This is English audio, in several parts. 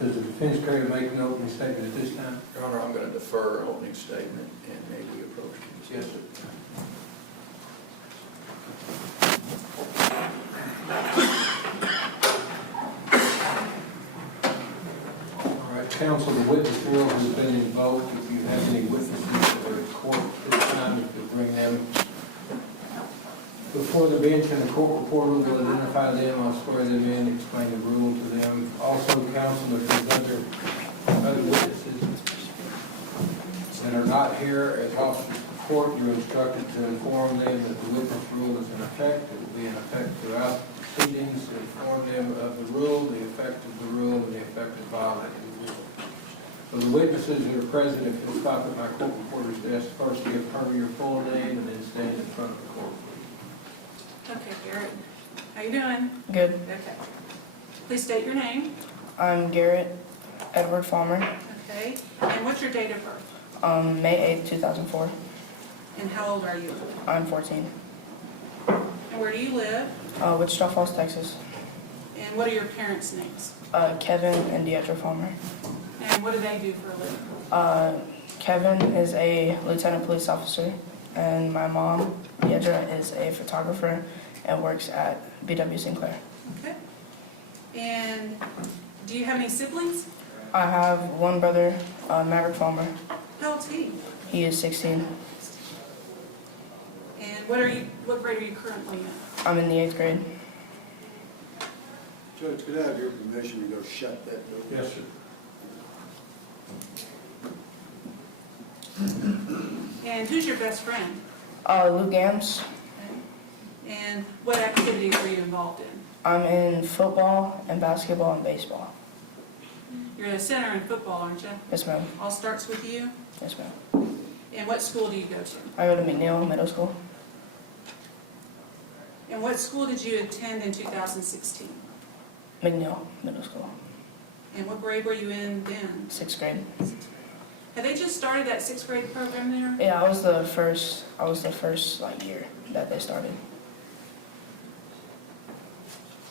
Does the defense attorney make an opening statement at this time? Your Honor, I'm going to defer opening statement and maybe approach you. Yes, sir. All right, counsel, the witness bureau has been invoked. If you have any witnesses that are in court at this time, if you bring them before the bench and the court reporter will identify them, I'll swear them in, explain the rule to them. Also, counsel, if there's other witnesses that are not here as officers of the court, you're instructed to inform them that the witness rule is in effect. It will be in effect throughout the proceedings. Inform them of the rule, the effect of the rule, and the effect of violating the rule. For the witnesses that are present, if you'll stop at my court reporter's desk, first give her your full name and then stand in front of the court. Okay, Garrett. How you doing? Good. Okay. Please state your name. I'm Garrett Edward Folmar. Okay. And what's your date of birth? May 8th, 2004. And how old are you? I'm 14. And where do you live? Wichita Falls, Texas. And what are your parents' names? Kevin and Deidre Folmar. And what do they do for a living? Kevin is a lieutenant police officer, and my mom, Deidre, is a photographer and works at BW Sinclair. Okay. And do you have any siblings? I have one brother, Maverick Folmar. How old's he? He is 16. And what grade are you currently in? I'm in the 8th grade. Judge, could I have your permission to go shut that door? Yes, sir. And who's your best friend? Luke Gams. Okay. And what activities are you involved in? I'm in football and basketball and baseball. You're a center in football, aren't you? Yes, ma'am. All starts with you. Yes, ma'am. And what school do you go to? I go to McNeil Middle School. And what school did you attend in 2016? McNeil Middle School. And what grade were you in then? 6th grade. Have they just started that 6th grade program there? Yeah, I was the first year that they started.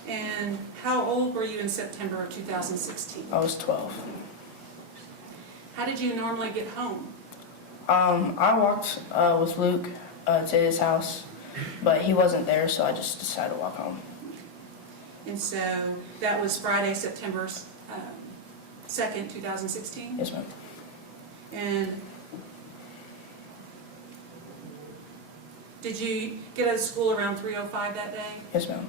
And how old were you in September of 2016? I was 12. How did you normally get home? I walked with Luke to his house, but he wasn't there, so I just decided to walk home. And so that was Friday, September 2nd, 2016? Yes, ma'am. And did you get out of school around 3:05 that day? Yes, ma'am.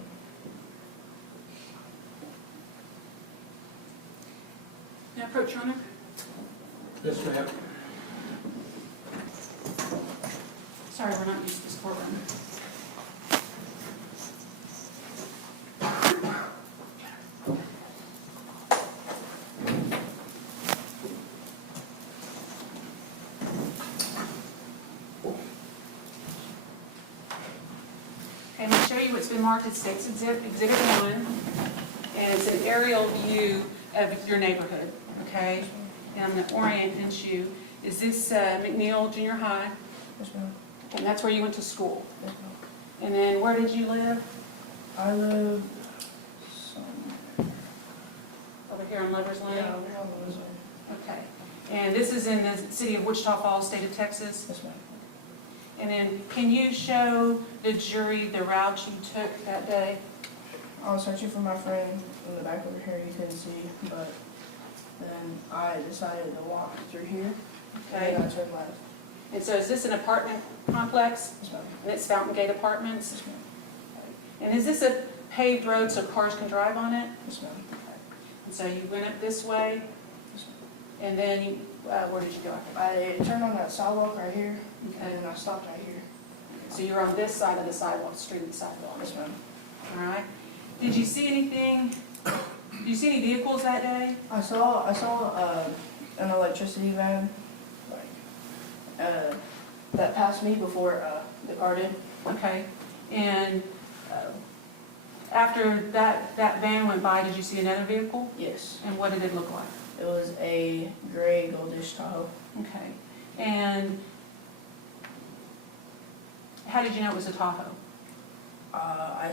May I approach your Honor? Yes, ma'am. Sorry, we're not used to this courtroom. Okay, I'm going to show you what's been marked as State's Exhibit 1, and it's an aerial view of your neighborhood, okay? And I'm going to orient you. Is this McNeil Junior High? Yes, ma'am. And that's where you went to school. Yes, ma'am. And then where did you live? I live Over here on Lover's Lane? Yeah, we have a resort. Okay. And this is in the city of Wichita Falls, state of Texas? Yes, ma'am. And then can you show the jury the route you took that day? I was searching for my friend in the back over here. You couldn't see, but then I decided to walk through here. Okay. And I turned left. And so is this an apartment complex? Yes, ma'am. And it's Fountain Gate Apartments? Yes, ma'am. And is this a paved road so cars can drive on it? Yes, ma'am. And so you went up this way, Yes, ma'am. and then you, where did you go after that? I turned on that sidewalk right here, Okay. and then I stopped right here. So you're on this side of the sidewalk, street of the sidewalk? Yes, ma'am. All right. Did you see anything, did you see any vehicles that day? I saw an electricity van, that passed me before the car did. Okay. And after that van went by, did you see another vehicle? Yes. And what did it look like? It was a gray goldish Tahoe. Okay. And how did you know it was a Tahoe? I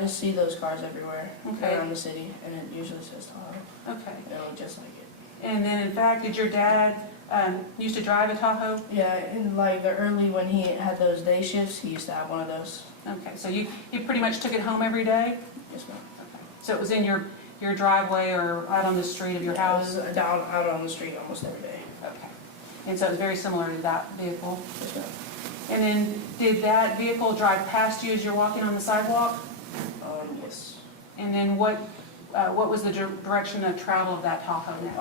just see those cars everywhere Okay. around the city, and it usually says Tahoe. And then, in fact, did your dad used to drive a Tahoe? Yeah, in like the early when he had those day shifts, he used to have one of those. Okay, so you pretty much took it home every day? Yes, ma'am. So it was in your driveway or out on the street of your It house? was down out on the street almost every day. Okay. And so it was very similar to that vehicle? Yes, ma'am. And then, did that vehicle drive past you as you're walking on the sidewalk? Yes. And then what was the direction of travel of that Tahoe next?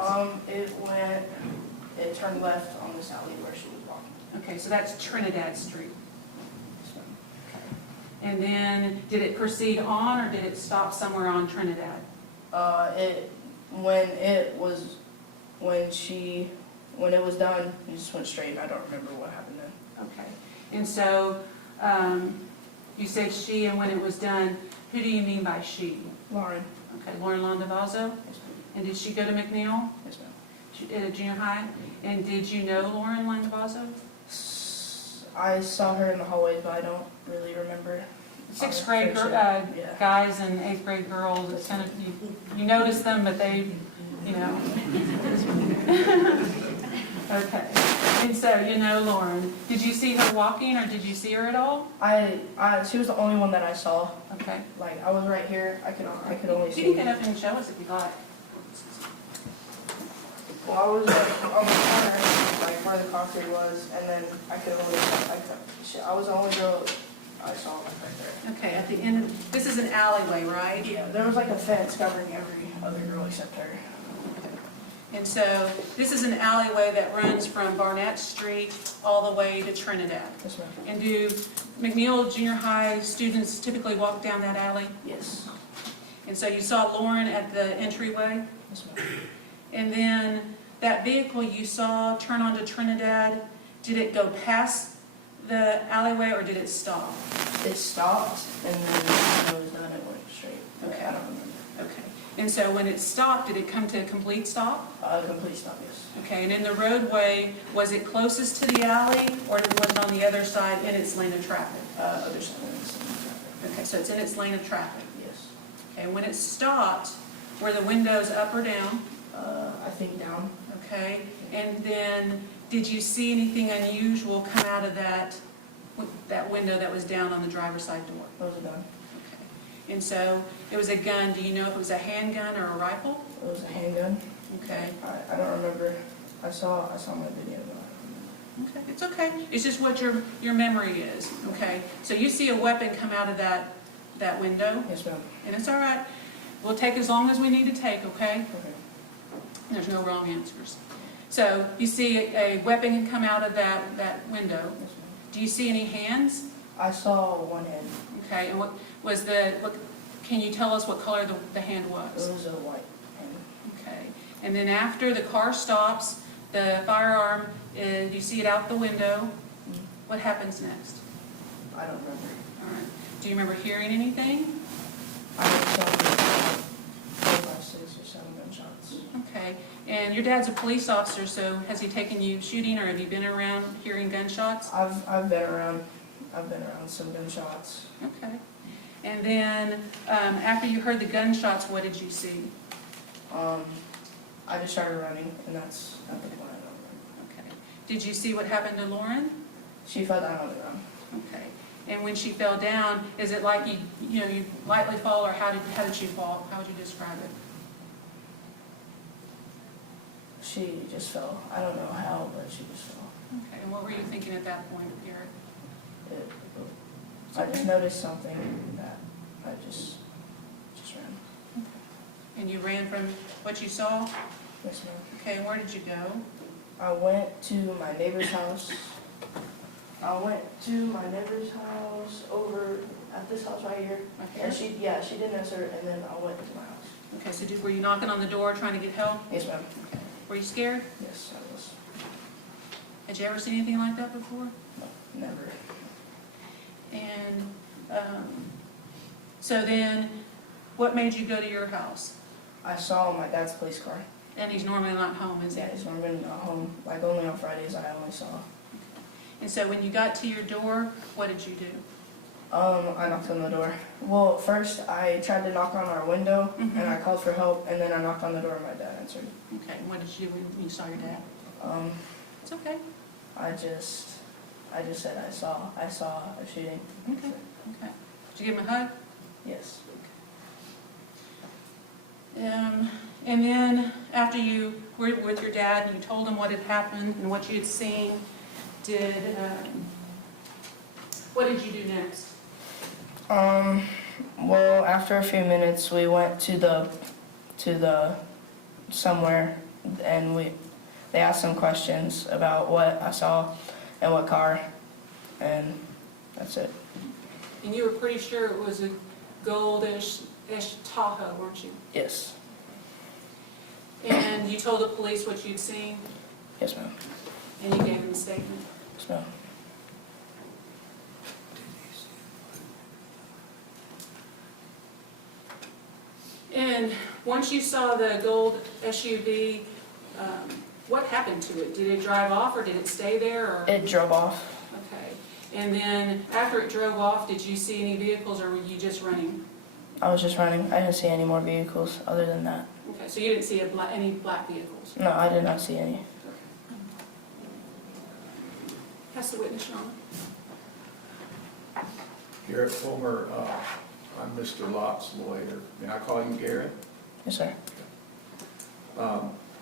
It turned left on this alley where she was walking. Okay, so that's Trinidad Street. Yes, ma'am. And then, did it proceed on or did it stop somewhere on Trinidad? When it was done, it just went straight. I don't remember what happened then. Okay. And so, you said she, and when it was done, who do you mean by she? Lauren. Okay, Lauren Landavazo? Yes, ma'am. And did she go to McNeil? Yes, ma'am. Junior high? And did you know Lauren Landavazo? I saw her in the hallways, but I don't really remember. Sixth grade Yeah. guys and eighth grade girls, it's kind of, you notice them, but they, you know. Okay, and so you know Lauren. Did you see her walking or did you see her at all? She was the only one that I saw. Okay. Like, I was right here. I could only You see. can get up and show us if you like. Well, I was like on the corner, like where the concrete was, and then I was the only girl I saw like right there. Okay, at the end, this is an alleyway, right? Yeah, there was like a fence covering every other girl except her. And so this is an alleyway that runs from Barnett Street all the way to Trinidad. Yes, ma'am. And do McNeil Junior High students typically walk down that alley? Yes. And so you saw Lauren at the entryway? Yes, ma'am. And then that vehicle you saw turn onto Trinidad, did it go past the alleyway or did it stop? It stopped, and then when it was done, it went straight. Okay. I don't remember. Okay. And so when it stopped, did it come to a complete stop? Complete stop, yes. Okay, and in the roadway, was it closest to the alley or was it on the other side in its lane of traffic? Other side of Okay, so it's in its lane of traffic. yes. Okay, when it stopped, were the windows up or down? I think down. Okay, and then did you see anything unusual come out of that window that was down on the driver's side door? Those are done. Okay, and so it was a gun. Do you know if it was a handgun or a rifle? It was a handgun. Okay. I don't remember. I saw my video, but Okay, it's okay. It's just what your memory is. Okay, so you see a weapon come out of that window, yes, ma'am. and it's all right. We'll take as long as we need to take. Okay. Okay. There's no wrong answers. So you see a weapon come out of that window. Yes, ma'am. Do you see any hands? I saw one hand. Okay, and can you tell us what color the hand It was? was a white hand. Okay, and then after the car stops, the firearm, you see it out the window, what happens next? I don't remember. All right, do you remember hearing anything? I saw 5, 6, or 7 gunshots. Okay, and your dad's a police officer, so has he taken you shooting or have you been around hearing gunshots? I've been around some gunshots. Okay, and then after you heard the gunshots, what did you see? I just started running, and that's at the point I don't remember. Okay, did you see what happened to Lauren? She fell down on the ground. Okay, and when she fell down, is it like you lightly fall, or how did she fall? How would you describe it? She just fell. I don't know how, but she just fell. Okay, and what were you thinking at that point, Garrett? I just noticed something that I just ran. And you ran from what you saw? Yes, ma'am. Okay, and where did you go? I went to my neighbor's house. Over at this house right here. Up here? And she didn't answer, and then I went to my house. Okay, so were you knocking on the door trying to get help? Yes, ma'am. Were you scared? Yes, I was. Had you ever seen anything like that before? No, never. And so then, what made you go to your house? I saw my dad's police car. And he's normally not home, is he? Yeah, he's normally not home. Like, only on Fridays I only saw. And so when you got to your door, what did you do? I knocked on the door. Well, first I tried to knock on our window Mhm. and I called for help, and then I knocked on the door and my dad answered. Okay, and what did you, when you saw your dad? Um, It's okay. I just said I saw a shooting. Okay. Okay. Did you give him a hug? Yes. And then after you were with your dad and you told him what had happened and what you had seen, what did you do next? Well, after a few minutes, we went to the somewhere, and they asked some questions about what I saw and what car, and that's it. And you were pretty sure it was a goldish Tahoe, weren't you? Yes. And you told the police what you'd seen, Yes, ma'am. and you gave them a statement. Yes, ma'am. And once you saw the gold SUV, what happened to it? Did it drive off or did it stay there? Or? It drove off. Okay. And then after it drove off, did you see any vehicles or were you just running? I was just running. I didn't see any more vehicles other than that. Okay, so you didn't see any black vehicles? No, I did not see any. That's the witness, Your Honor. Garrett Folmar, I'm Mr. Lott's lawyer. May I call you Garrett? Yes, sir.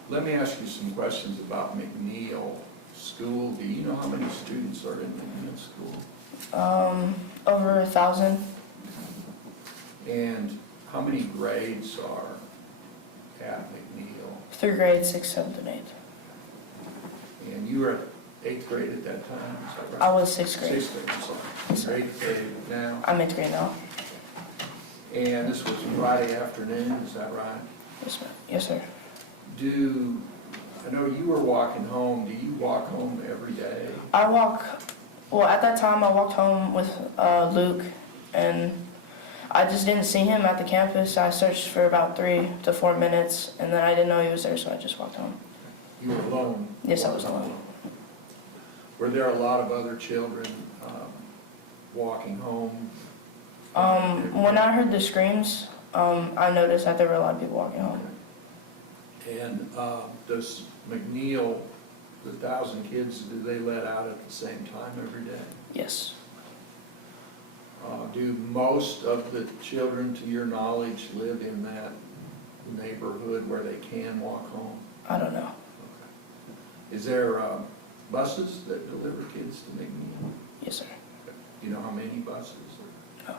Let me ask you some questions about McNeil School. Do you know how many students are in McNeil School? Over 1,000. And how many grades are at McNeil? 3 grades, 6, 7, and 8. And you were 8th grade at that time, is that right? I was 6th grade. 6th grade, I'm sorry. You're 8th grade now? I'm 8th grade now. And this was Friday afternoon, is that right? Yes, ma'am. Yes, sir. I know you were walking home. Do you walk home every day? Well, at that time, I walked home with Luke, and I just didn't see him at the campus. I searched for about 3 to 4 minutes, and then I didn't know he was there, so I just walked home. You were alone? Yes, I was alone. Were there a lot of other children walking home? When I heard the screams, I noticed that there were a lot of people walking home. And does McNeil, the 1,000 kids, do they let out at the same time every day? Yes. Do most of the children, to your knowledge, live in that neighborhood where they can walk home? I don't know. Okay. Is there buses that deliver kids to McNeil? Yes, sir. Do you know how many buses? No.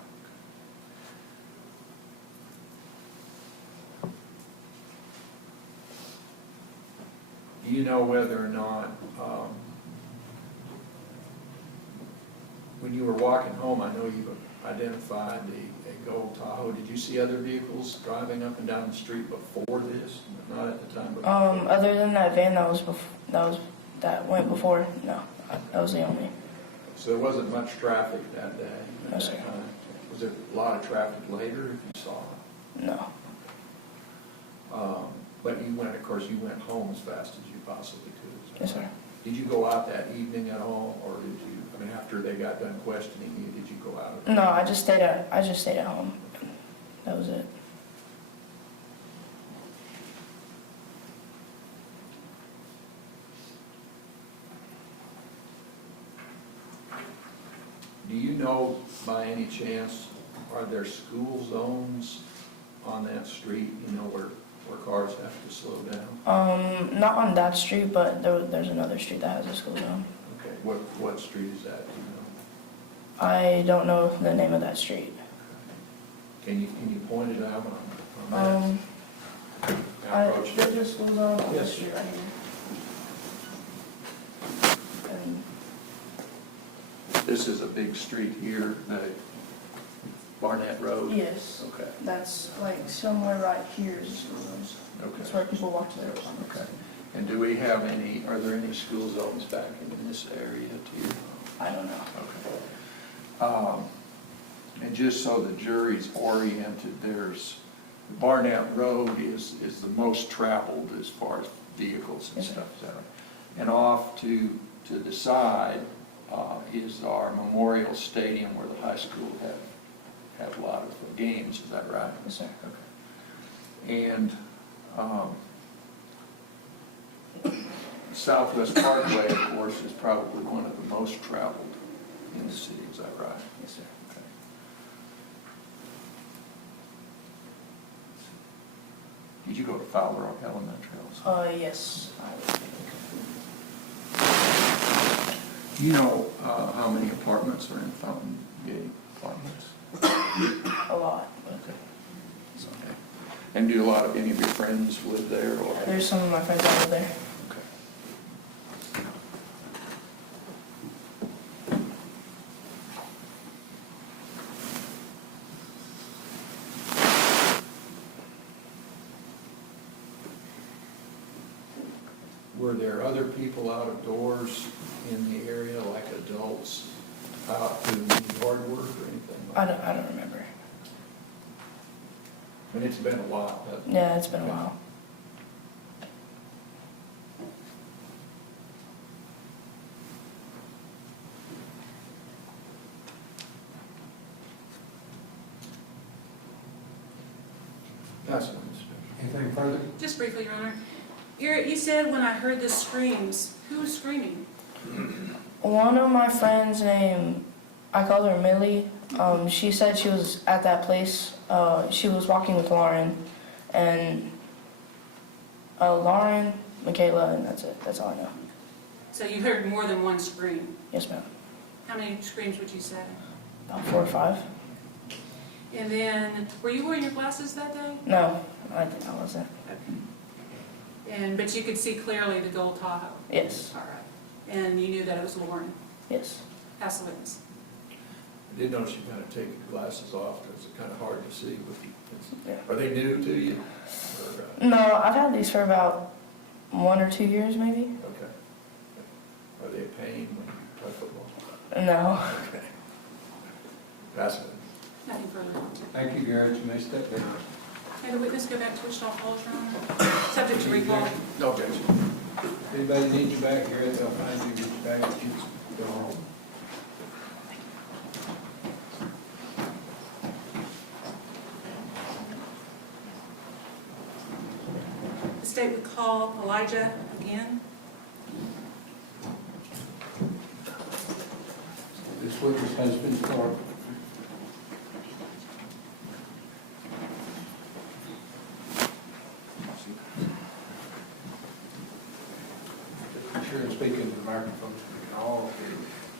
Do you know whether or not, when you were walking home, I know you identified a gold Tahoe. Did you see other vehicles driving up and down the street before this? Not at the time, but before? Other than that van that went before, no, that was the only. So there wasn't much traffic that day? at No, that sir. time? Was there a lot of traffic later, if you saw it? No. But you went, of course, you went home as fast as you possibly could. Yes, sir. Did you go out that evening at all, or did you, I mean, after they got done questioning you, did you go out? No, I just stayed at home. That was it. Do you know, by any chance, are there school zones on that street, you know, where cars have to slow down? Not on that street, but there's another street that has a school zone. Okay, what street is that, do you know? I don't know the name of that street. Can you point it out on that? Approach. There's a school zone on the Yes. street right here. And This is a big street here, Barnett Road? yes, Okay, that's like somewhere right here is a school zone. That's okay, where people walk to their apartments. okay. And do we have are there any school zones back in this area too? I don't know. Okay. And just so the jury's oriented, Barnett Road is the most traveled as far as vehicles and Yes, sir. stuff, is that right? And off to the side, is our memorial stadium where the high school have a lot of games, is that right? Yes, sir. Okay. And Southwest Parkway, of course, is probably one of the most traveled in the city, is that right? Yes, sir. Okay. Did you go to Fowler Elementary also? Yes. Do you know how many apartments are in Fountain Gate Apartments? A lot. Okay. Okay. And do any of your friends live there, or? There's some of my friends that live there. Okay. Were there other people out of doors in the area, like adults, out doing yard work or anything like that? I don't remember. And it's been a while, hasn't it? Yeah, it's been a while. That's one. Anything further? Just briefly, Your Honor. Garrett, you said when I heard the screams, who was screaming? One of my friends named, I call her Millie, she said she was at that place. She was walking with Lauren, and Lauren, Michaela, and that's it. That's all I know. So you heard more than one scream. Yes, ma'am. How many screams would you say? About 4 or 5. And then, were you wearing your glasses that day? No, I wasn't. Okay. But you could see clearly the gold Tahoe? Yes. All right. And you knew that it was Lauren? Yes. Pass the witness. I did notice you kind of take your glasses off, it's kind of hard to see. Yeah. Are they new to you? Or, No, I've had these for about 1 or 2 years, maybe. okay. Are they a pain when you play football? No. Okay. That's it. Nothing further. Thank you, Garrett, you may step down. May the witness go back to Wichita Falls, Your Honor? Subject to recall. No objection. If anybody needs you back here, they'll find you, get you back, and you go home. The state would call Elijah again. This witness has been sworn. Be sure and speak into the microphone so we can all hear you.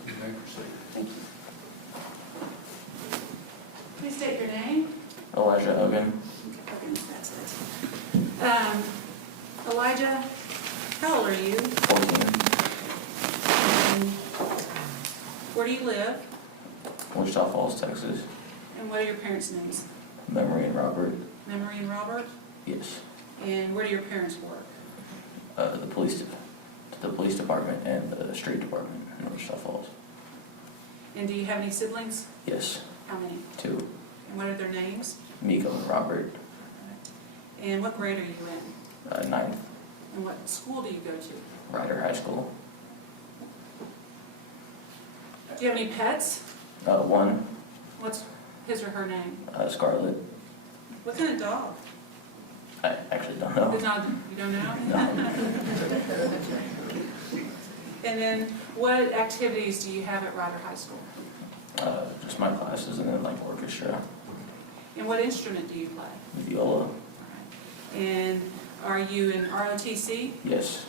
You may proceed. Thank you. Please state your name. Elijah Hogan, Okay, that's it. Elijah, how old are you? 14, And where do you live? Wichita Falls, Texas. And what are your parents' names? Memory and Robert, Memory and Robert? yes. And where do your parents work? The police department and the street department in Wichita Falls. And do you have any siblings? Yes, How many? 2, And what are their names? Miko and Robert, And what grade are you in? 9th, And what school do you go to? Ryder High School. Do you have any pets? 1, What's his or her name? Scarlet. What kind of dog? I actually don't know. It's not, you don't know? No. And then what activities do you have at Ryder High School? Just my classes and then like orchestra, And what instrument do you play? viola, All right. And are you in ROTC? yes.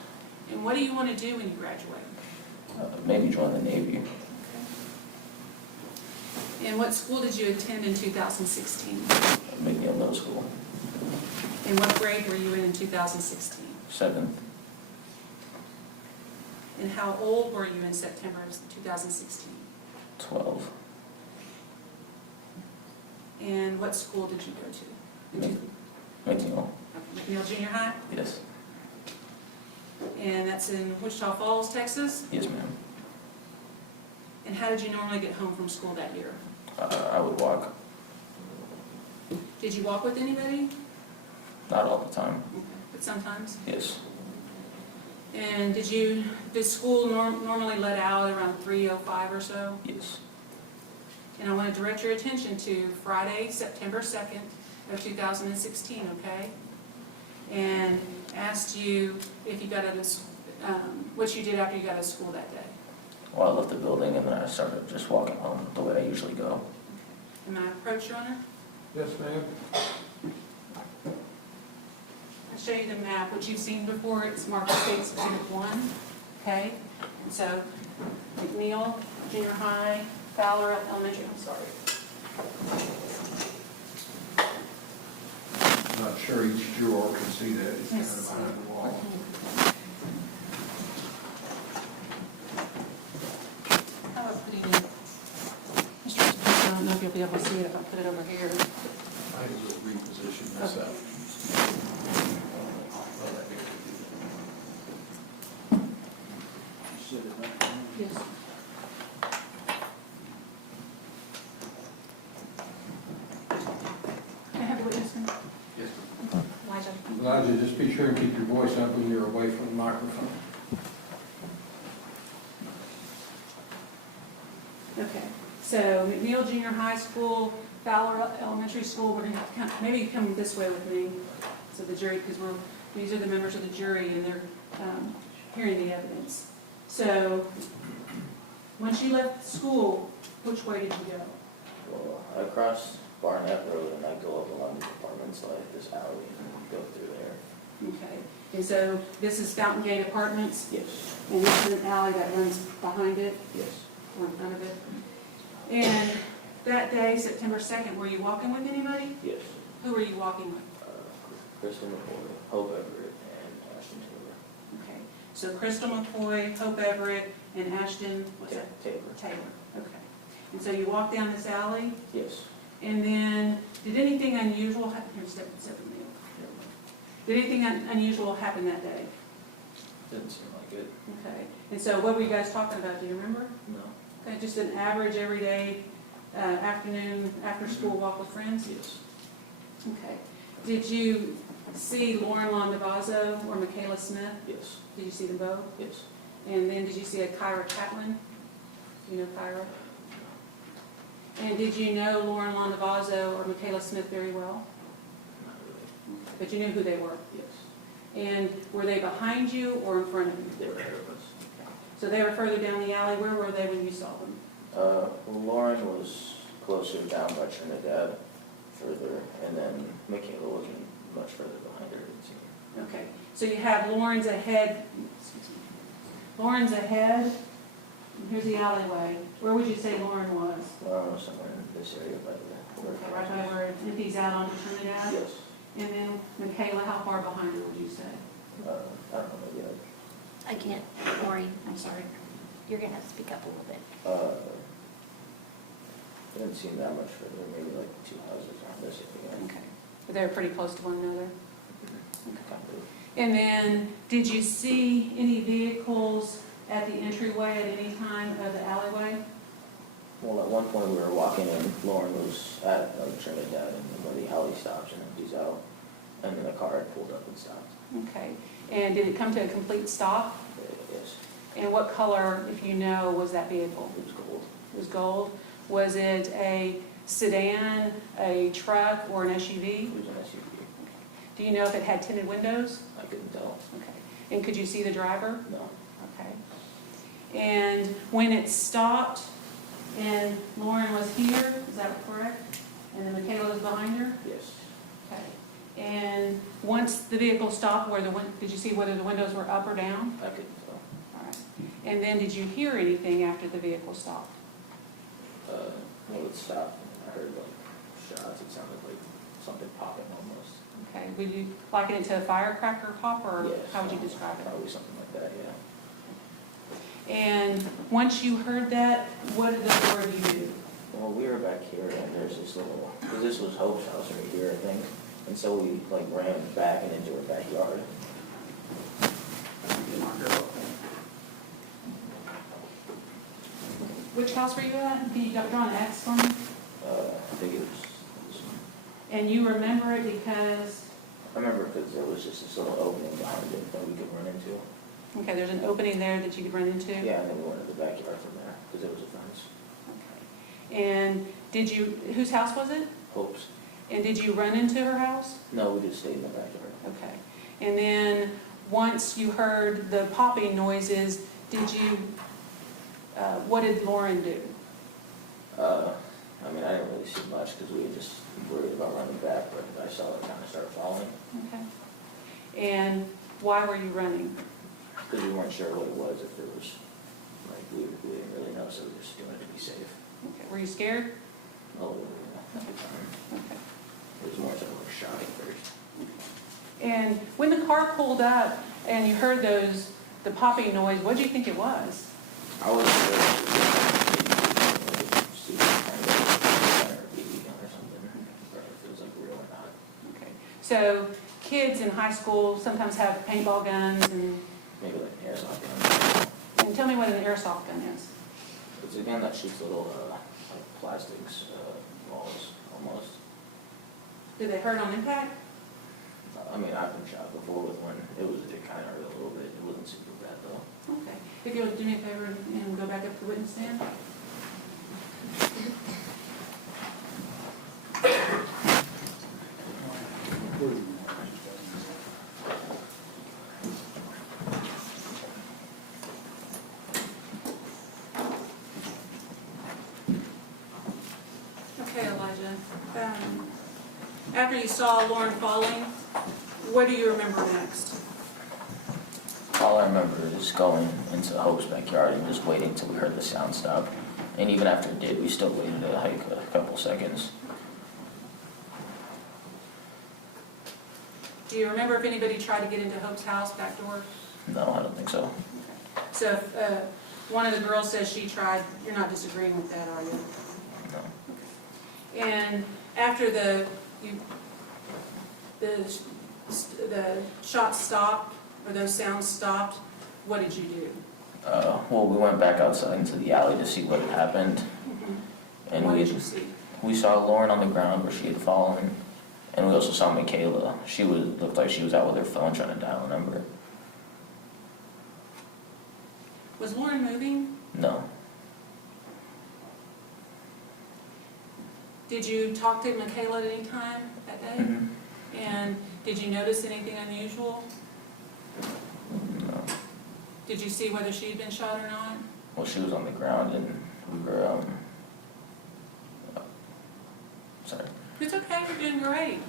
And what do you want to do when you graduate? Maybe join the Navy, And what school did you attend in 2016? maybe in middle school, And what grade were you in 2016? 7th, And how old were you in September of 2016? 12, And what school did you go to? McNeil, McNeil Junior High? yes. And that's in Wichita Falls, Texas? Yes, ma'am. And how did you normally get home from school that year? I would walk, Did you walk with anybody? not all the time, Okay. But sometimes? yes. And did school normally let out around 3:05 or so? Yes. And I want to direct your attention to Friday, September 2nd of 2016, okay? And asked you if you got out of, what you did after you got out of school that day. Well, I left the building and then I started just walking home the way I usually go. Am I approach, Your Honor? Yes, ma'am. I'll show you the map, which you've seen before. It's marked States Exhibit 1, okay? And so McNeil Junior High, Fowler Elementary, I'm sorry. I'm not sure each juror can see that, it's kind of behind the wall. How about putting it, Mr. President, I don't know if you'll be able to see it if I put it over here. I will reposition this Okay. out. Set it back down. Yes. Can I have a witness, ma'am? Yes. Elijah. Elijah, just be sure and keep your voice up when you're away from the microphone. Okay, so McNeil Junior High School, Fowler Elementary School, we're going to have to come, maybe come this way with me, so the jury, because these are the members of the jury, and they're hearing the evidence. So, once you left school, which way did you go? Well, I crossed Barnett Road and I go up along the apartments, like this alley, and go through there. Okay, and so this is Fountain Gate Apartments, Yes. and this is an alley that runs behind it, Yes. or in front of it. And that day, September 2nd, were you walking with anybody? Yes. Who were you walking with? Crystal McCoy, Hope Everett, and Ashton Taylor. Okay, so Crystal McCoy, Hope Everett, and Ashton, what's that? Taylor. Taylor, okay. And so you walked down this alley, Yes. and then, did anything unusual happen? Here, step with me. Did anything unusual happen that day? Didn't seem like it. Okay, and so what were you guys talking about, do you remember? No. Okay, just an average, everyday, afternoon, after-school walk with friends? Yes. Okay. Did you see Lauren Landavazo or Michaela Smith? Yes. Did you see them both? Yes. And then did you see a Kyra Catlin? Do you know Kyra? And did you know Lauren Landavazo or Michaela Smith very well? Not really. But you knew who they were? Yes. And were they behind you or in front of you? They were ahead of us. So they were further down the alley. Where were they when you saw them? Lauren was closer down by Trinidad, further, and then Michaela wasn't much further behind her. It didn't seem. Okay. So you have Lauren's ahead. Excuse me. Lauren's ahead. And here's the alleyway. Where would you say Lauren was? Somewhere in this area by the. Okay, right by where it empties out onto Trinidad? Yes. And then Michaela, how far behind her would you say? I don't know yet. I can't, Maureen, I'm sorry. You're gonna have to speak up a little bit. It didn't seem that much further, maybe like 2 houses around this area. Okay. But they were pretty close to one another? Kind of. And then, did you see any vehicles at the entryway at any time of the alleyway? Well, at one point we were walking in, Lauren was at Trinidad, and then where the alley stops and empties out, and then the car had pulled up and stopped. Okay. And did it come to a complete stop? Yes, And what color, if you know, was that vehicle? it was gold. It was gold. Was it a sedan, a truck, or an SUV? It was an SUV. Do you know if it had tinted windows? I couldn't tell. Okay. And could you see the driver? No. Okay. And when it stopped and Lauren was here, is that correct? And then Michaela was behind her? Yes. Okay. And once the vehicle stopped, did you see whether the windows were up or down? I couldn't tell. All right. And then did you hear anything after the vehicle stopped? Well, it stopped, and I heard like shots. It sounded like something popping almost. Okay. Would you liken it to a firecracker pop, or Yes. how would you describe it? Probably something like that, yeah. And once you heard that, what did the four of you do? Well, we were back here, and there's this little, because this was Hope's house right here, I think, and so we like ran back and into her backyard. Which house were you at? Can you draw an X for me? I think it was this one. And you remember it because, I remember because there was just this little opening behind it that we could run into. Okay, there's an opening there that you could run into? Yeah, and then we went to the backyard from there, because there was a fence. Okay. And did you, whose house was it? Hopes. And did you run into her house? No, we just stayed in the backyard. Okay. And then, once you heard the popping noises, did you, what did Lauren do? I mean, I didn't really see much, because we were just worried about running back, but I saw it kind of start falling, Okay. And why were you running? because we weren't sure what it was, if it was, like, we didn't really know, so we were just doing it to be safe. Okay. Were you scared? A little bit, at the time. Okay. It was more so like a shock at first. And when the car pulled up and you heard the popping noise, what did you think it was? I wasn't sure if it was see kind of or BB gun or something, or if it was like real or not. Okay. So kids in high school sometimes have paintball guns and Maybe like an airsoft gun. tell me what an airsoft gun is. It's a gun that shoots little like plastics balls almost. Did they hurt on impact? I mean, I've been shot before with one. It kind of hurt a little bit. It wasn't super bad though. Okay. If you'll do me a favor and go back up to the witness stand. Okay, Elijah. After you saw Lauren falling, what do you remember next? All I remember is going into Hope's backyard and just waiting till we heard the sound stop. And even after it did, we still waited a couple seconds. Do you remember if anybody tried to get into Hope's house back door? No, I don't think so. So if one of the girls says she tried, you're not disagreeing with that, are you? No. And after the shots stopped, or those sounds stopped, what did you do? Well, we went back outside into the alley to see what had happened. And What did you see? we saw Lauren on the ground where she had fallen. And we also saw Michaela. Looked like she was out with her phone trying to dial a number. Was Lauren moving? No. Did you talk to Michaela at any time that day? Mhm. And did you notice anything unusual? No. Did you see whether she had been shot or not? Well, she was on the ground and we were, sorry. It's okay, you're doing great. You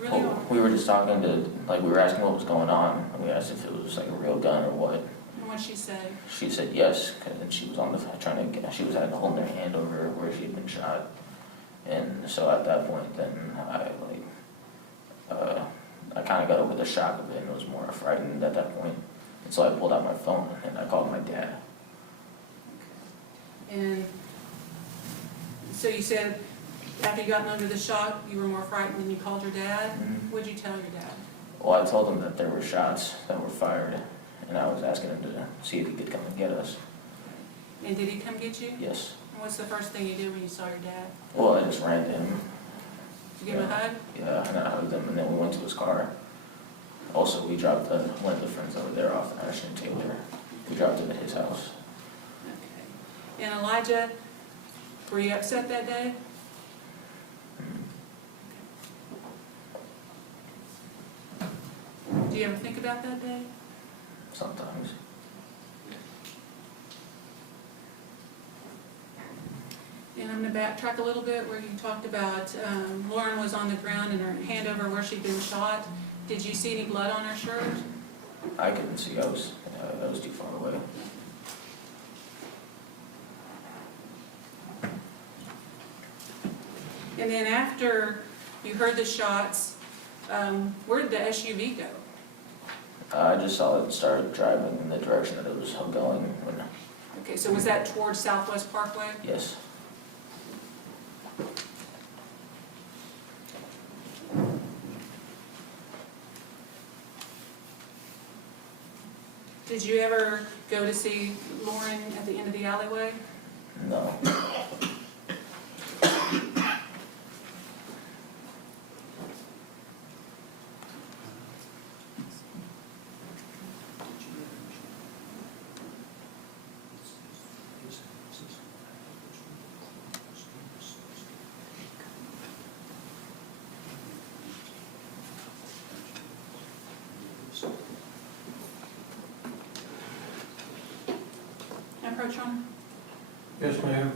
really Well, are. we were just talking to, we were asking what was going on. And we asked if it was like a real gun or what. And what'd she say? She said yes, and she was on the, she was holding her hand over where she had been shot. And so at that point, then I kind of got over the shock of it and was more frightened at that point. And so I pulled out my phone and I called my dad. And so you said after you got under the shock, you were more frightened and you called your dad? Mhm. What'd you tell your dad? Well, I told him that there were shots that were fired, and I was asking him to see if he could come and get us. And did he come get you? Yes. And what's the first thing you did when you saw your dad? Well, I just ran to him. Did you give him a hug? Yeah, and I hugged him, and then we went to his car. Also, we dropped one of the friends over there off, Ashton Taylor. We dropped him at his house. Okay. And Elijah, were you upset that day? Do you ever think about that day? Sometimes. And I'm going to backtrack a little bit where you talked about Lauren was on the ground and her hand over where she'd been shot. Did you see any blood on her shirt? I couldn't see. I was too far away. And then after you heard the shots, where did the SUV go? I just saw it start driving in the direction that it was going. Okay, so was that towards Southwest Parkway? Yes. Did you ever go to see Lauren at the end of the alleyway? No. Bertram? Yes, ma'am.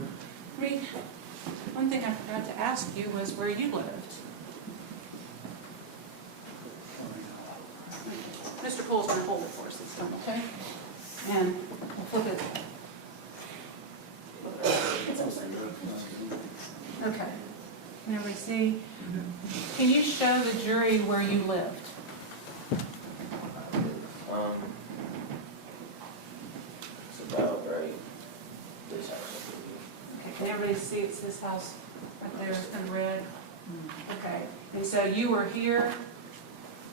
One thing I forgot to ask you was where you lived. Mr. Pool's gonna hold it for us this time, okay? And we'll flip it. It's upside down. Okay. Now we see, can you show the jury where you lived? It's about right this house. Okay, can everybody see it's this house right there in red? Okay, and so you were here,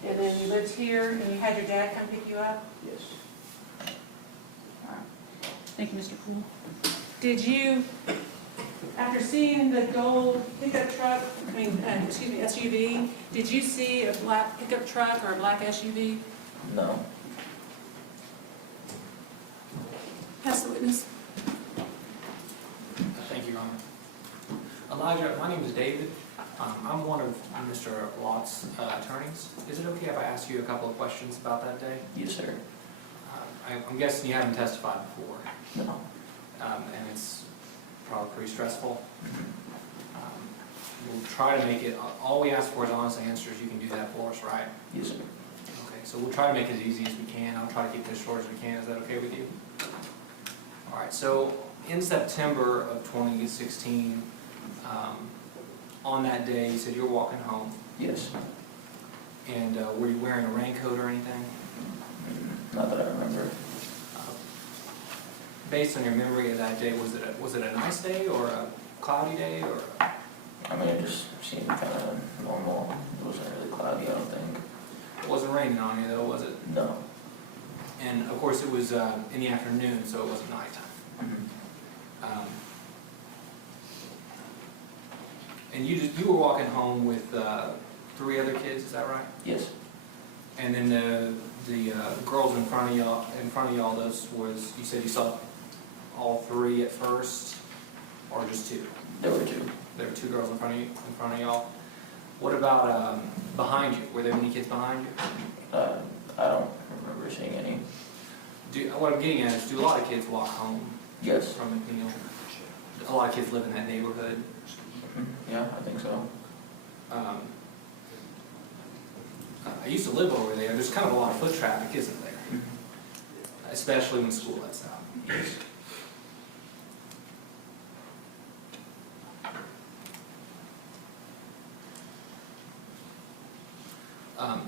and then you lived here, and you had your dad come pick you up? Yes. All right. Thank you, Mr. Poole. Did you, after seeing the gold pickup truck, SUV, did you see a black pickup truck or a black SUV? No. Pass the witness. Thank you, Your Honor. Elijah, my name is David. I'm one of Mr. Lott's attorneys. Is it okay if I ask you a couple of questions about that day? Yes, sir. I'm guessing you haven't testified before, No. and it's probably pretty stressful. We'll try to make it, all we ask for is honest answers. You can do that for us, right? Yes, sir. Okay, so we'll try to make it as easy as we can. I'll try to keep it as short as we can. Is that okay with you? All right, so in September of 2016, on that day, you said you were walking home, Yes. and were you wearing a raincoat or anything? Not that I remember. Based on your memory of that day, was it a nice day or a cloudy day or? I mean, it just seemed kind of normal. It wasn't really cloudy, I don't think. It wasn't raining on you though, was it? No. And of course, it was in the afternoon, so it wasn't nighttime. And you were walking home with 3 other kids, is that right? Yes. And then the girls in front of y'all, those was, you said you saw all 3 at first, or just 2? There were 2. There were 2 girls in front of y'all. What about behind you? Were there any kids behind you? I don't remember seeing any. What I'm getting at is, do a lot of kids walk home Yes. from McNeil? A lot of kids live in that neighborhood. Yeah, I think so. I used to live over there. There's kind of a lot of foot traffic, isn't there? Especially when school lets out.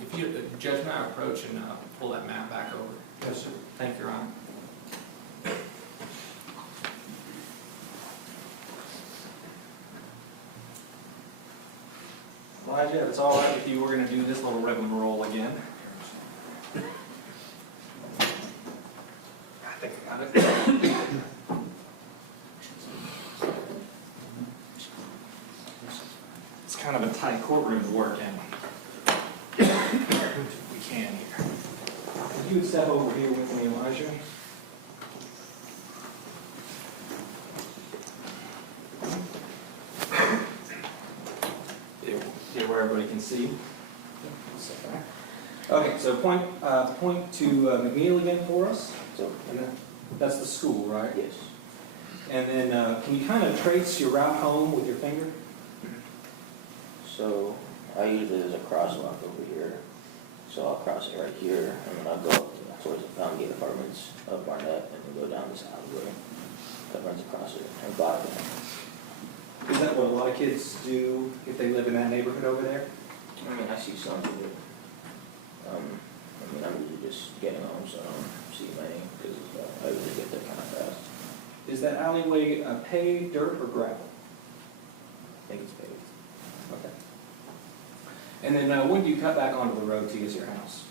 If you, Judge, may I approach and pull that map back over? Yes, sir. Thank you, Your Honor. Elijah, if it's all right with you, we're going to do this little rigmarole again. I think I got it. It's kind of a tight courtroom to work in. If we can here. If you would step over here with me, Elijah. Here where everybody can see. Okay, so point to McNeil again for us. So, and that's the school, right? Yes. And then can you kind of trace your route home with your finger? So I usually, there's a crosswalk over here. So I'll cross it right here, and then I'll go up towards the Fountain Apartments of Barnett, and then go down this alleyway that runs across it, and bottom it. Is that what a lot of kids do if they live in that neighborhood over there? I mean, I see some do it. I mean, I'm usually just getting home, so I don't see many, because I usually get there kind of fast. Is that alleyway paved, dirt, or gravel? I think it's paved. Okay. And then when do you cut back onto the road to get to your house?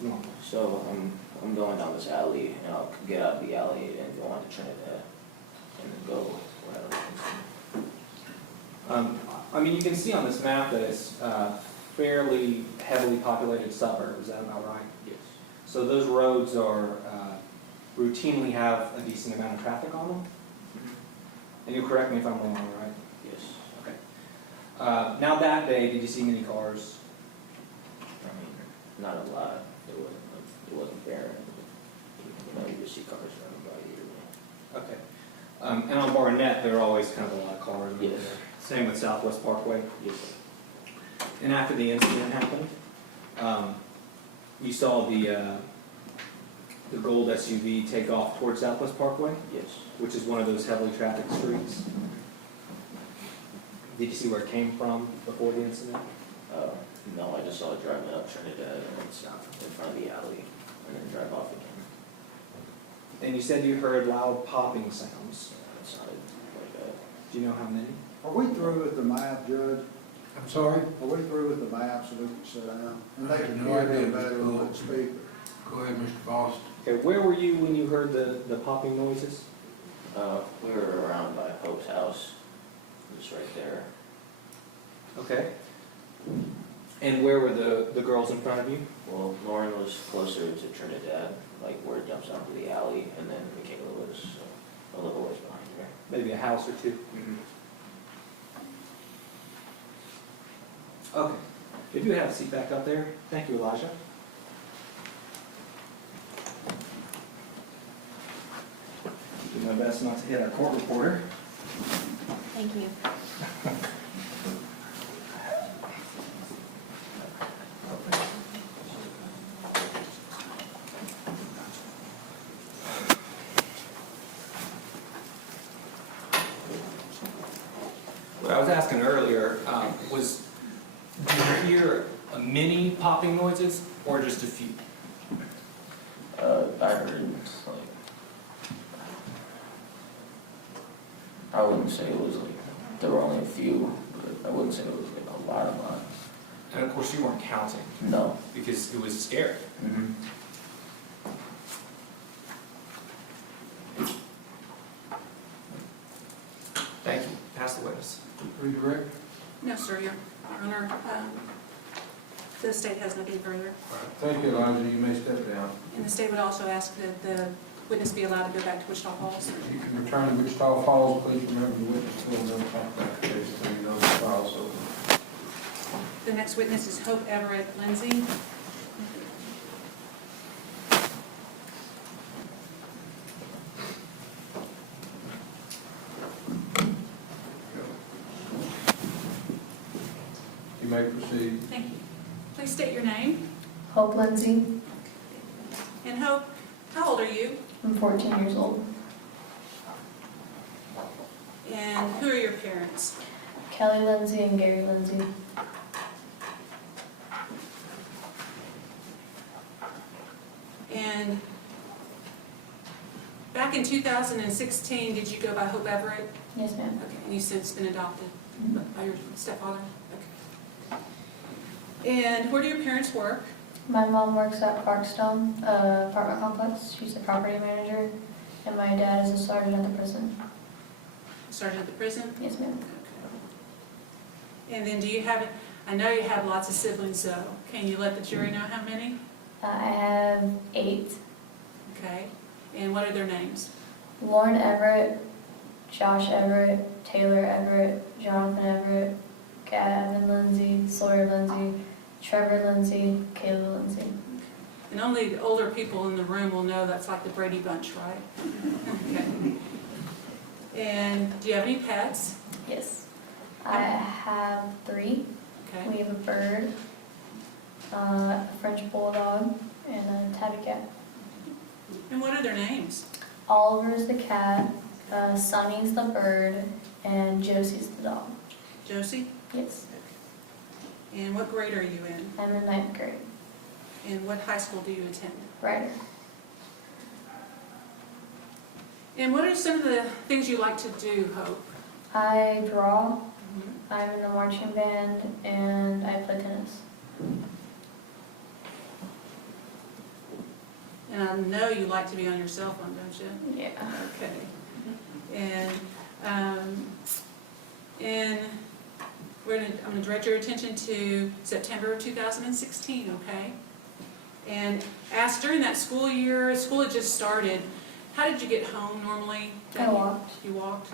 Normally. So I'm going down this alley, and I'll get out of the alley and go on to Trinidad, and then go wherever. I mean, you can see on this map that it's fairly heavily populated suburb. Is that about right? Yes. So those roads are routinely have a decent amount of traffic on them? And you'll correct me if I'm wrong, right? Yes. Okay. Now that day, did you see many cars? I mean, not a lot. It wasn't barren. You know, you just see cars running by usually. Okay. And on Barnett, there are always kind of a lot of cars over Yes. there. Same with Southwest Parkway. Yes. And after the incident happened, you saw the gold SUV take off towards Southwest Parkway, Yes. which is one of those heavily trafficked streets. Did you see where it came from before the incident? No, I just saw it driving up Trinidad and then stop in front of the alley and then drive off again. And you said you heard loud popping sounds. It sounded like that. Do you know how many? Are we through with the map, Judge? I'm sorry? Are we through with the map so we can sit down? And they I have can no hear idea, me better Mr. on Gould. the speaker. Go ahead, Mr. Boss. Okay, where were you when you heard the popping noises? We were around by Hope's house, just right there. Okay. And where were the girls in front of you? Well, Lauren was closer to Trinidad, like where it jumps onto the alley, and then Michaela was a little ways behind her. Maybe a house or two. Okay. If you have a seat back up there. Thank you, Elijah. Do my best not to hit our court reporter. Thank you. What I was asking earlier was, did you hear many popping noises or just a few? I heard, like, I wouldn't say it was like, there were only a few, but I wouldn't say it was like a lot. And of course, you weren't counting No. because it was scary. Mm-hmm. Thank you. Pass the witness. Redirect? No, sir, Your Honor, the state has nothing further. Thank you, Elijah. You may step down. And the state would also ask that the witness be allowed to go back to Wichita Falls. You can return to Wichita Falls. Please remember the witness will never talk about the case until you know the file's over. The next witness is Hope Everett Lendsey. You may proceed. Thank you. Please state your name. Hope Lendsey. And Hope, how old are you? I'm 14 years old. And who are your parents? Kelly Lendsey and Gary Lendsey. And back in 2016, did you go by Hope Everett? Yes, ma'am. Okay, and you've since been adopted by your stepfather? Okay. And where do your parents work? My mom works at Parkstone apartment complex. She's the property manager. And my dad is a sergeant at the prison. Sergeant at the prison? Yes, ma'am. Okay. And then do you have, I know you have lots of siblings, so can you let the jury know how many? I have 8. Okay. And what are their names? Lauren Everett, Josh Everett, Taylor Everett, Jonathan Everett, Gavin Lendsey, Sawyer Lendsey, Trevor Lendsey, Kayla Lendsey. And only the older people in the room will know that's like the Brady Bunch, right? Okay. And do you have any pets? Yes. I have 3. Okay. We have a bird, a French bulldog, and a tabby cat. And what are their names? Oliver's the cat, Sonny's the bird, and Josie's the dog. Josie? Yes, And what grade are you in? I'm in 9th grade. And what high school do you attend? Ryder. And what are some of the things you like to do, Hope? I draw, I'm in the marching band, and I play tennis. And I know you like to be on your cell phone, don't you? Yeah. Okay. And I'm gonna direct your attention to September of 2016, okay? And ask during that school year, school had just started, how did you get home normally? I walked. You walked?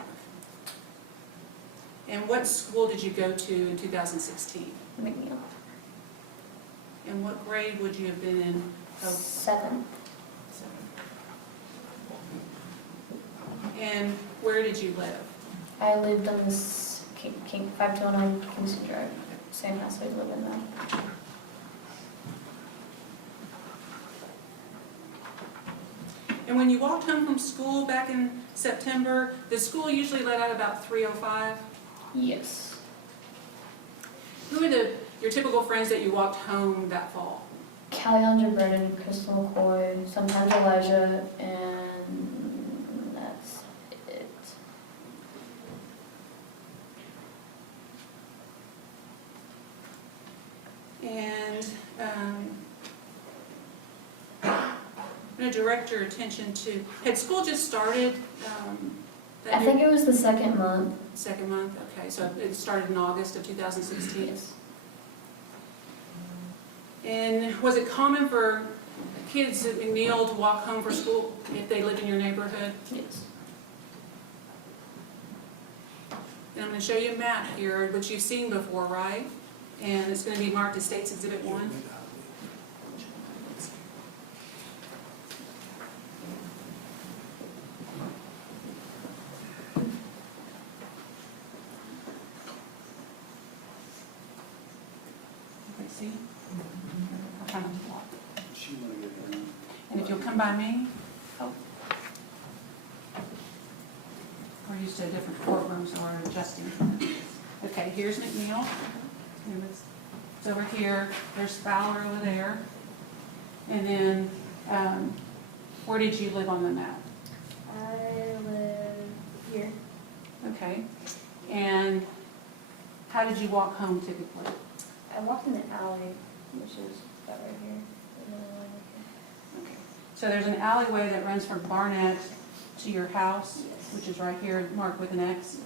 And what school did you go to in 2016? McNeil. And what grade would you have been in? Hope? 7. And where did you live? I lived on this 5209 Kingston Drive, same house I live in now. And when you walked home from school back in September, the school usually let out about 3:05? Yes. Who are your typical friends that you walked home that fall? Calliandra Brennan, Crystal McCoy, sometimes Elijah, and that's it. And I'm going to direct your attention to, had school just started? I think it was the second month. Second month, okay, so it started in August of 2016. Yes. And was it common for kids at McNeil to walk home for school if they lived in your neighborhood? Yes. And I'm going to show you a map here, which you've seen before, right? And it's going to be marked as State's Exhibit 1. Okay, see? I'll kind of walk. She wanna get her own. And if you'll come by me, oh. We're used to different courtrooms, so we're adjusting. Okay, here's McNeil. And it's over here. There's Fowler over there. And then, where did you live on the map? I live here. Okay. And how did you walk home typically? I walked in the alley, which is about right here. Okay. So there's an alleyway that runs from Barnett to your house, Yes. which is right here marked with an X.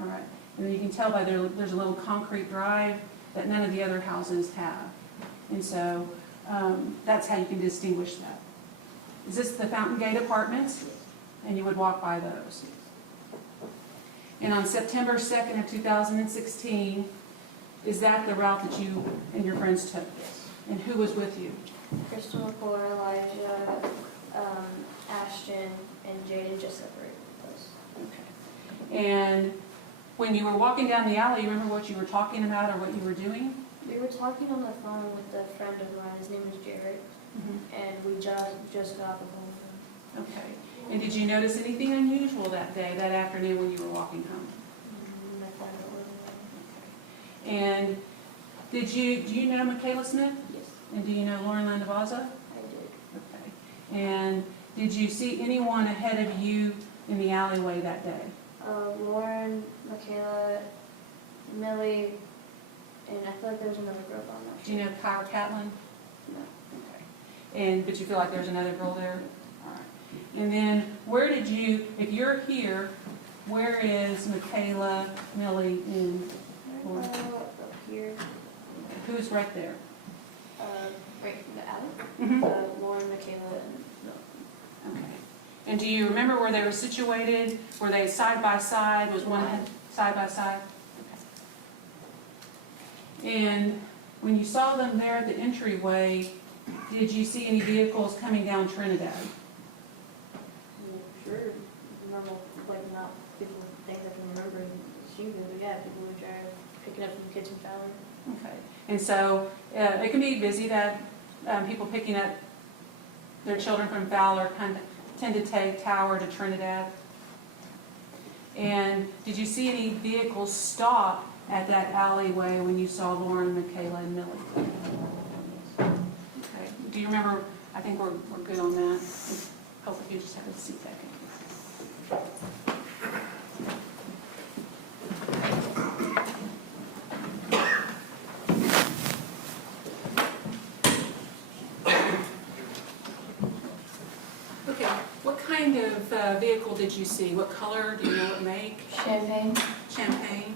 All right. And then you can tell by there's a little concrete drive that none of the other houses have. And so that's how you can distinguish that. Is this the Fountain Gate Apartments? And you would walk by those. And on September 2nd of 2016, is that the route that you and your friends took? Yes. And who was with you? Crystal McCoy, Elijah, Ashton, and Jaden just separated us. Okay. And when you were walking down the alley, you remember what you were talking about or what you were doing? We were talking on the phone with a friend of mine, his name is Garrett, and we just got off the phone with him. Okay. And did you notice anything unusual that day, that afternoon when you were walking home? My friend was And do you know Michaela Smith? Yes, And do you know Lauren Landavaza? I did. Okay. And did you see anyone ahead of you in the alleyway that day? Lauren, Michaela, Millie, and I feel like there was another girl on that. Do you know Kyra Catlin? No. Okay. But you feel like there's another girl there? All right. And then where did you, if you're here, where is Michaela, Millie, and Lauren? Up here, Who's right there? right in the alley. Mm-hmm. Lauren, Michaela, and Millie. Okay. And do you remember where they were situated? Were they side by side? Was one side by side? Okay. And when you saw them there at the entryway, did you see any vehicles coming down Trinidad? Sure, normal, like not people, things I can remember, but yeah, people would drive, picking up some kids from Fowler. Okay. And so it can be busy that people picking up their children from Fowler tend to take Tower to Trinidad. And did you see any vehicles stop at that alleyway when you saw Lauren, Michaela, and Millie? Okay. Do you remember? I think we're good on that. Hope if you just have a seat back in. Okay. What kind of vehicle did you see? What color? Do you know what make? Champagne. Champagne.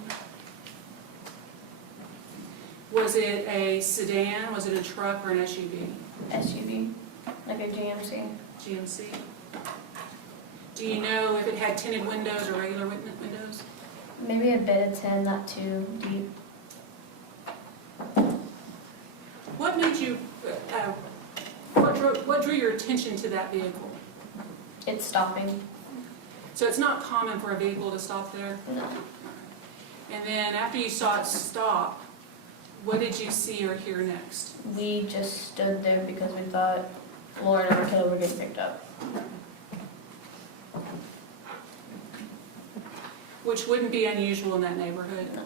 Was it a sedan? Was it a truck or an SUV? SUV, like a GMC. GMC. Do you know if it had tinted windows or regular windows? Maybe a bit of 10, not too deep. What made you, what drew your attention to that vehicle? It's stopping. So it's not common for a vehicle to stop there? No. And then after you saw it stop, what did you see or hear next? We just stood there because we thought Lauren and Michaela were getting picked up. Which wouldn't be unusual in that neighborhood. No.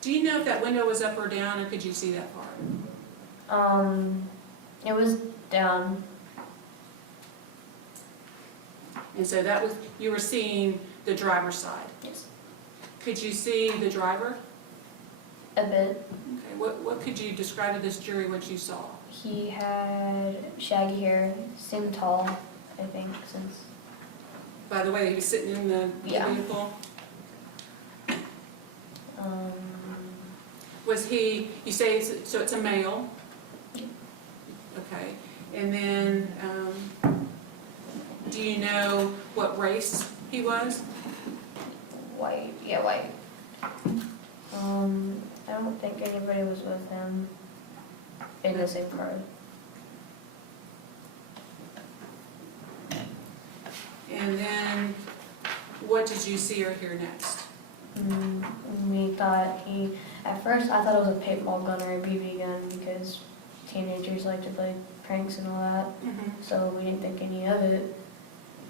Do you know if that window was up or down, or could you see that far? It was down. And so that was, you were seeing the driver's side. Yes. Could you see the driver? A bit. Okay, what could you describe to this jury what you saw? He had shaggy hair, seemed tall, I think, since, By the way, he was sitting in the Yeah. vehicle. um, Was he, you say, so it's a male? Okay, and then, do you know what race he was? white, yeah, white. I don't think anybody was with him in the same car. And then, what did you see or hear next? We thought at first I thought it was a paintball gun or a BB gun because teenagers like to play pranks and all that. So we didn't think any of it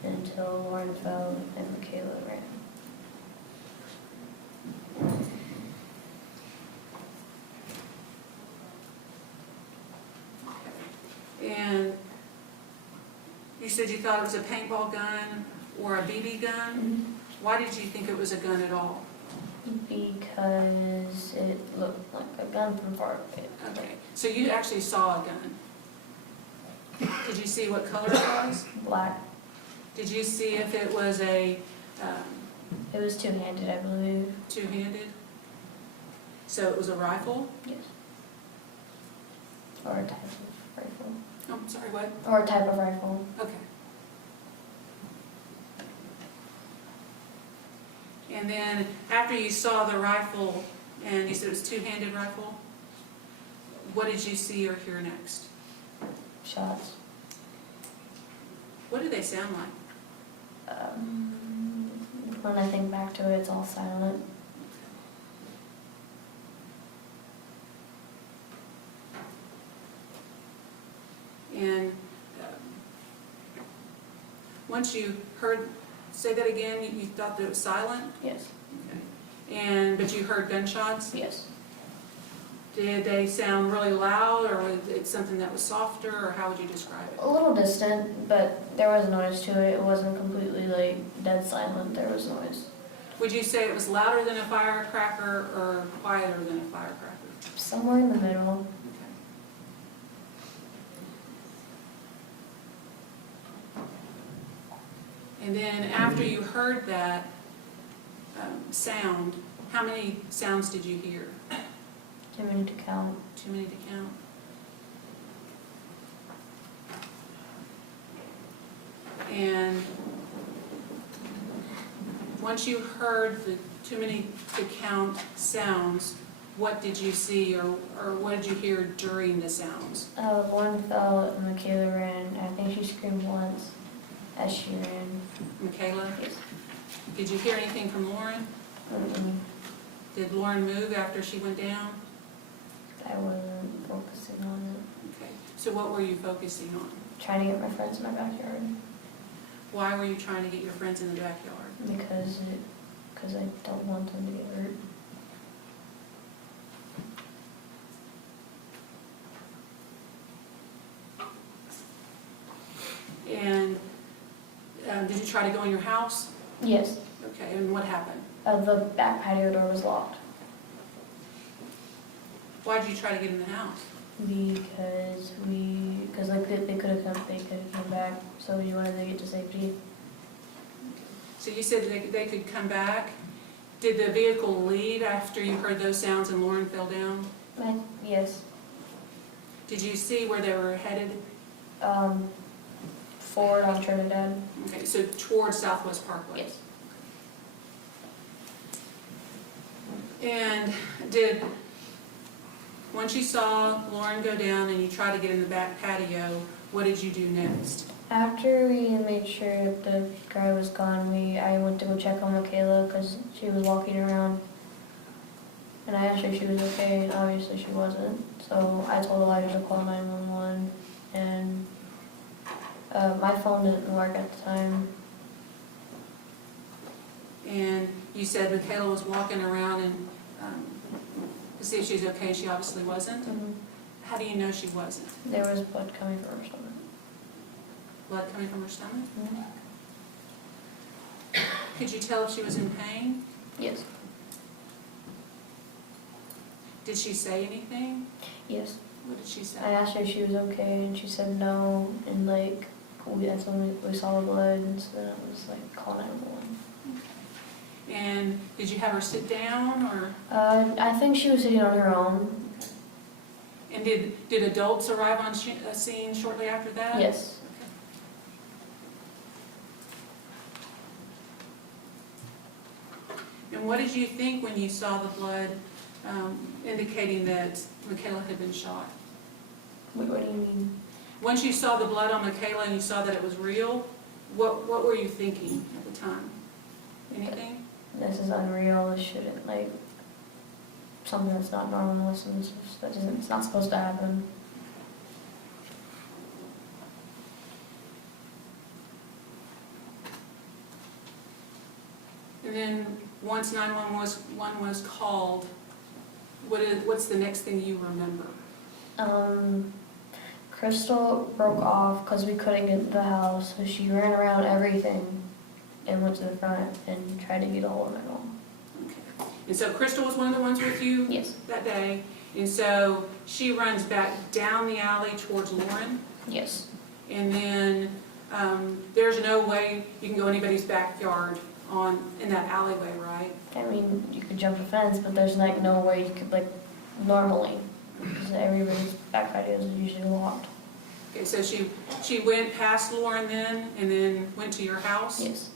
until Lauren fell and Michaela ran. And you said you thought it was a paintball gun or a BB gun? Why did you think it was a gun at all? Because it looked like a gun from far away. Okay, so you actually saw a gun. Did you see what color it was? Black. Did you see if it was a It was two-handed, I believe. two-handed? So it was a rifle? Yes. Or a type of rifle. Oh, I'm sorry, what? Or a type of rifle. Okay. And then after you saw the rifle, and you said it was a two-handed rifle, what did you see or hear next? Shots. What do they sound like? When I think back to it, it's all silent. And once you heard, say that again, you thought that it was silent? Yes. Okay. But you heard gunshots? Yes. Did they sound really loud, or was it something that was softer, or how would you describe it? A little distant, but there was noise to it. It wasn't completely like dead silent. There was noise. Would you say it was louder than a firecracker or quieter than a firecracker? Somewhere in the middle. And then after you heard that sound, how many sounds did you hear? Too many to count. Too many to count. And once you heard the too many to count sounds, what did you see or what did you hear during the sounds? Lauren fell and Michaela ran. I think she screamed once as she ran. Michaela? Yes. Did you hear anything from Lauren? Did Lauren move after she went down? I wasn't focusing on it. Okay. So what were you focusing on? Trying to get my friends in my backyard Why were you trying to get your friends in the backyard? because I don't want them to get hurt. And did you try to go in your house? Yes. Okay, and what happened? The back patio door was locked Why did you try to get in the house? because like they could have came back, so we wanted to get to safety. So you said they could come back. Did the vehicle leave after you heard those sounds and Lauren fell down? Yes. Did you see where they were headed? Forward on Trinidad. Okay, so towards Southwest Parkway. Yes. And once you saw Lauren go down and you tried to get in the back patio, what did you do next? After we made sure that the guy was gone, I went to go check on Michaela because she was walking around. And I asked her if she was okay, and obviously she wasn't. So I told Elijah to call 911, and my phone didn't work at the time. And you said Michaela was walking around and to see if she was okay, she obviously wasn't. How do you know she wasn't? There was blood coming from her stomach. Blood coming from her stomach? Could you tell if she was in pain? Yes. Did she say anything? Yes. What did she say? I asked her if she was okay, and she said no, and that's when we saw the blood, and so then it was call 911. And did you have her sit down, or? I think she was sitting on her own. And did adults arrive on scene shortly after that? Yes. And what did you think when you saw the blood indicating that Michaela had been shot? Wait, what do you mean? Once you saw the blood on Michaela and you saw that it was real, what were you thinking at the time? Anything? This is unreal. This shouldn't, something that's not normal. It's not supposed to happen. And then once 911 was called, what's the next thing you remember? Crystal broke off because we couldn't get to the house, so she ran around everything and went to the front and tried to get a hold of my mom. Okay. And so Crystal was one of the ones with you? Yes. That day? And so she runs back down the alley towards Lauren? Yes. And then there's no way you can go anybody's backyard in that alleyway, right? I mean, you could jump a fence, but there's no way you could normally, because everybody's back patio is usually locked. Okay, so she went past Lauren then, and then went to your house? Yes.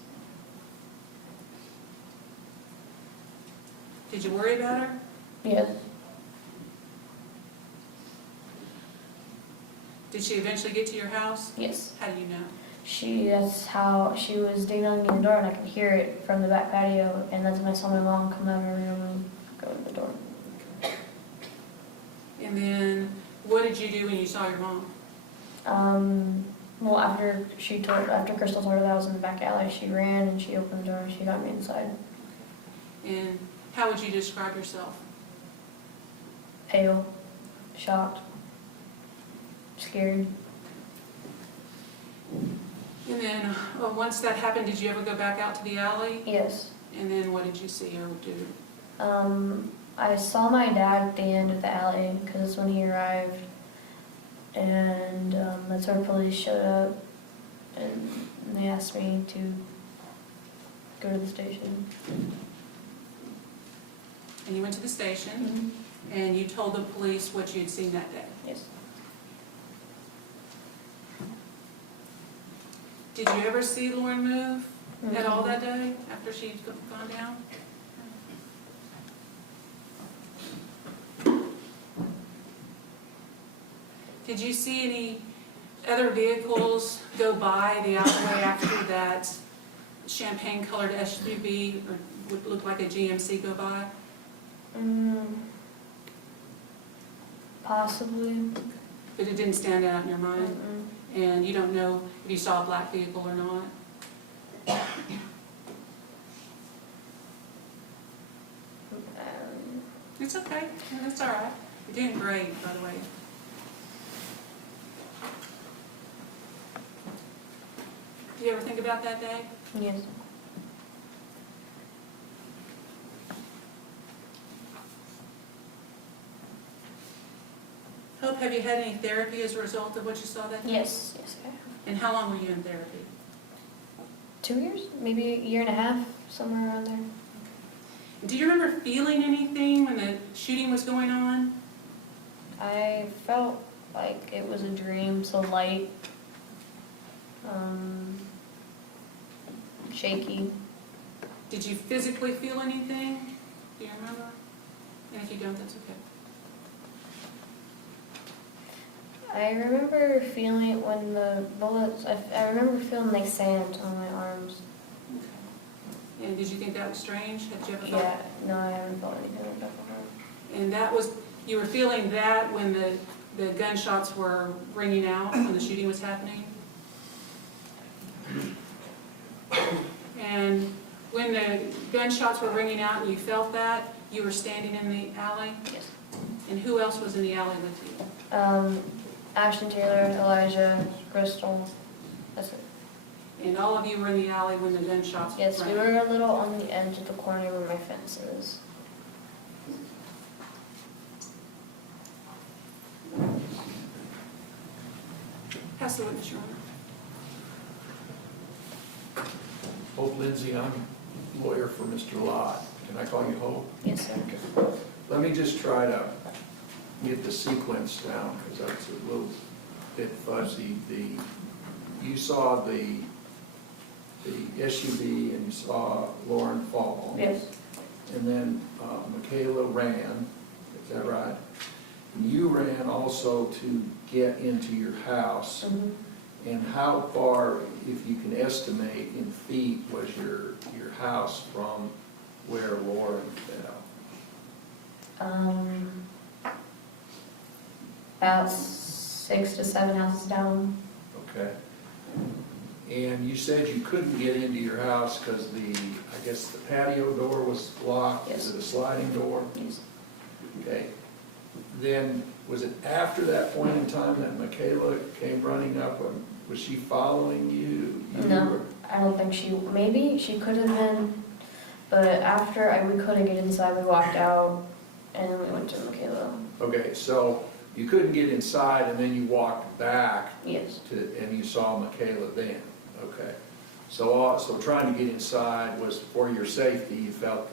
Did you worry about her? Yes. Did she eventually get to your house? Yes. How do you know? That's how she was ding donging the door, and I could hear it from the back patio, and that's when I saw my mom come out of her room and go to the door. And then what did you do when you saw your mom? Well, after Crystal told her that I was in the back alley, she ran and she opened the door and she got me inside. And how would you describe yourself? Pale, shocked, scared. And then once that happened, did you ever go back out to the alley? Yes. And then what did you see or do? I saw my dad at the end of the alley because that's when he arrived, and that's when police showed up, and they asked me to go to the station. And you went to the station, and you told the police what you had seen that day. Yes. Did you ever see Lauren move at all that day after she'd gone down? Did you see any other vehicles go by the alleyway after that champagne-colored SUV, or would look like a GMC, go by? Possibly. But it didn't stand out in your mind? And you don't know if you saw a black vehicle or not? It's okay. That's all right. You're doing great, by the way. Do you ever think about that day? Yes. Hope, have you had any therapy as a result of what you saw that day? Yes. Yes, I have. And how long were you in therapy? 2 years? Maybe a year and a half, somewhere around there. Do you remember feeling anything when the shooting was going on? I felt like it was a dream, so light, shaky. Did you physically feel anything? Do you remember? And if you don't, that's okay. I remember feeling when the bullets, I remember feeling like sand on my arms. And did you think that was strange? Had you ever felt? Yeah, no, I haven't felt anything like that before. And that was, you were feeling that when the gunshots were ringing out, when the shooting was happening? And when the gunshots were ringing out and you felt that, you were standing in the alley? Yes. And who else was in the alley with you? Ashton Taylor, Elijah, Crystal, that's it. And all of you were in the alley when the gunshots rang? Yes, we were a little on the edge of the corner where my fence is. Pass the witness, Your Honor. Hope Lendsey, I'm lawyer for Mr. Lott. Can I call you Hope? Yes, sir. Okay. Let me just try to get the sequence down, because that's a little bit fuzzy. You saw the SUV and you saw Lauren fall. Yes. And then Michaela ran, is that right? And you ran also to get into your house. Mm-hmm. And how far, if you can estimate in feet, was your house from where Lauren fell? About 6 to 7 houses down. Okay. And you said you couldn't get into your house because I guess the patio door was locked? Yes. Is it a sliding door? Yes. Okay. Then, was it after that point in time that Michaela came running up? Was she following you? No, I don't think maybe she could have been, but after we couldn't get inside, we walked out and then we went to Michaela. Okay, so you couldn't get inside and then you walked back Yes. and you saw Michaela then? Okay. So trying to get inside was for your safety. You felt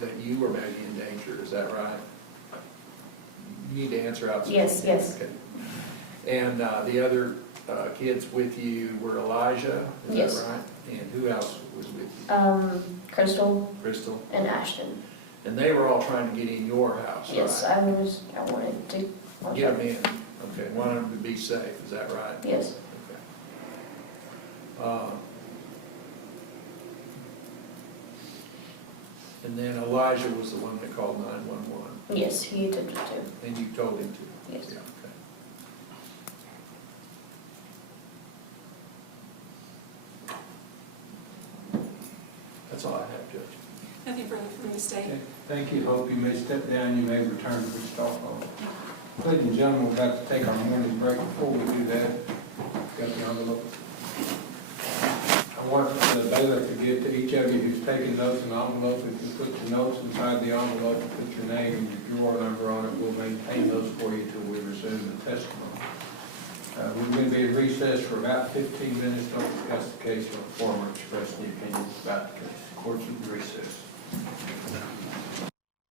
that you were maybe in danger, is that right? You need to answer outside. Yes, yes. Okay. And the other kids with you were Elijah, is Yes. that right? And who else was with you? Crystal Crystal? and Ashton. And they were all trying to get in your house, right? Yes, I wanted to. Get them in, okay, wanted them to be safe, is that right? Yes. Okay. And then Elijah was the one that called 911, Yes, he attempted to. and you told him to? Yes. Yeah, okay. That's all I have, Judge. Nothing further from the state. Okay, thank you, Hope. You may step down, you may return to the Stockholm. Ladies and gentlemen, we're about to take our morning break. Before we do that, got the envelope. I want the bailiff to give to each of you who's taking notes an envelope. If you put your notes inside the envelope and put your name and your drawer number on it, we'll maintain those for you till we resume the testimony. We're going to be in recess for about 15 minutes. Don't discuss the case or former express the opinion about the case. Court's in recess.